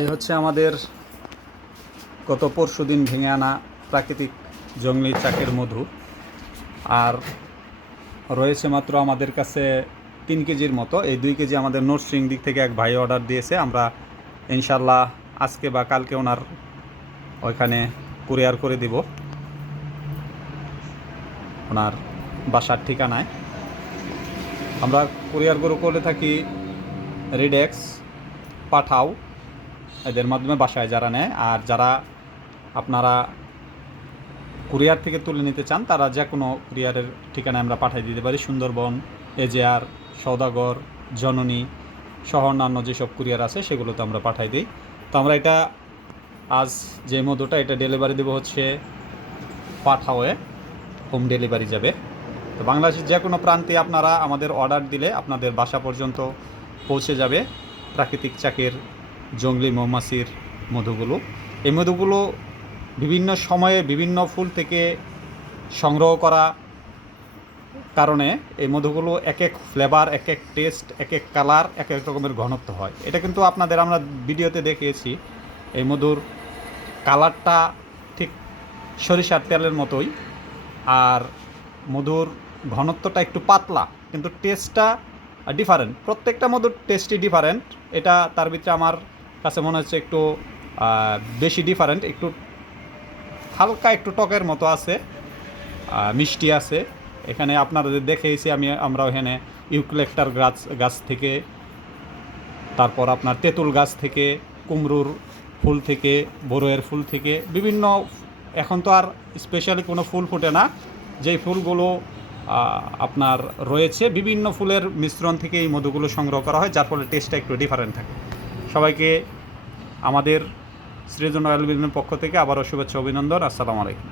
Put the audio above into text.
এই হচ্ছে আমাদের গত পরশুদিন ভেঙে আনা প্রাকৃতিক জংলি চাকের মধু। আর রয়েছে মাত্র আমাদের কাছে 3 কেজির মতো। এই 2 কেজি আমাদের নরসিং দিক থেকে এক ভাই অর্ডার দিয়েছে। আমরা ইনশাল্লাহ আজকে বা কালকে ওনার ওইখানে কুরিয়ার করে দিব ওনার বাসার ঠিকানায়। আমরা কুরিয়ার করে থাকি রিডেক্স, পাঠাও, এদের মাধ্যমে বাসায় যারা নেয়। আর যারা আপনারা কুরিয়ার থেকে তুলে নিতে চান তারা যে কোনো কুরিয়ারের ঠিকানায় আমরা পাঠিয়ে দিতে পারি। সুন্দরবন, এজেআর, সওদাগর, জননী সহ অন্যান্য যেসব কুরিয়ার আছে সেগুলোতে আমরা পাঠাই দিই। তো আমরা এটা আজ যে মধুটা এটা ডেলিভারি দেবো হচ্ছে পাঠাওয়ে, হোম ডেলিভারি যাবে। তো বাংলাদেশের যে কোনো প্রান্তে আপনারা আমাদের অর্ডার দিলে আপনাদের বাসা পর্যন্ত পৌঁছে যাবে প্রাকৃতিক চাকের জংলি মৌমাছির মধুগুলো। এই মধুগুলো বিভিন্ন সময়ে বিভিন্ন ফুল থেকে সংগ্রহ করা কারণে এই মধুগুলো এক এক ফ্লেভার, এক এক টেস্ট, এক এক কালার, এক এক রকমের ঘনত্ব হয়। এটা কিন্তু আপনাদের আমরা ভিডিওতে দেখিয়েছি। এই মধুর কালারটা ঠিক সরিষার তেলের মতোই, আর মধুর ঘনত্বটা একটু পাতলা, কিন্তু টেস্টটা ডিফারেন্ট। প্রত্যেকটা মধুর টেস্টই ডিফারেন্ট। এটা তার ভিতরে আমার কাছে মনে হচ্ছে একটু বেশি ডিফারেন্ট, একটু হালকা একটু টকের মতো আছে, মিষ্টি আছে। এখানে আপনাদের দেখেছি আমরা এখানে ইউক্যালিপ্টাস গাছ থেকে, তারপর আপনার তেঁতুল গাছ থেকে, কুমড়োর ফুল থেকে, বড়ইয়ের ফুল থেকে বিভিন্ন, এখন তো আর স্পেশালি কোনো ফুল ফোটে না, যেই ফুলগুলো আপনার রয়েছে বিভিন্ন ফুলের মিশ্রণ থেকে এই মধুগুলো সংগ্রহ করা হয়, যার ফলে টেস্টটা একটু ডিফারেন্ট থাকে। সবাইকে আমাদের সৃজন অয়েল বিজনেসের পক্ষ থেকে আবারও শুভেচ্ছা, অভিনন্দন। আসসালামু আলাইকুম।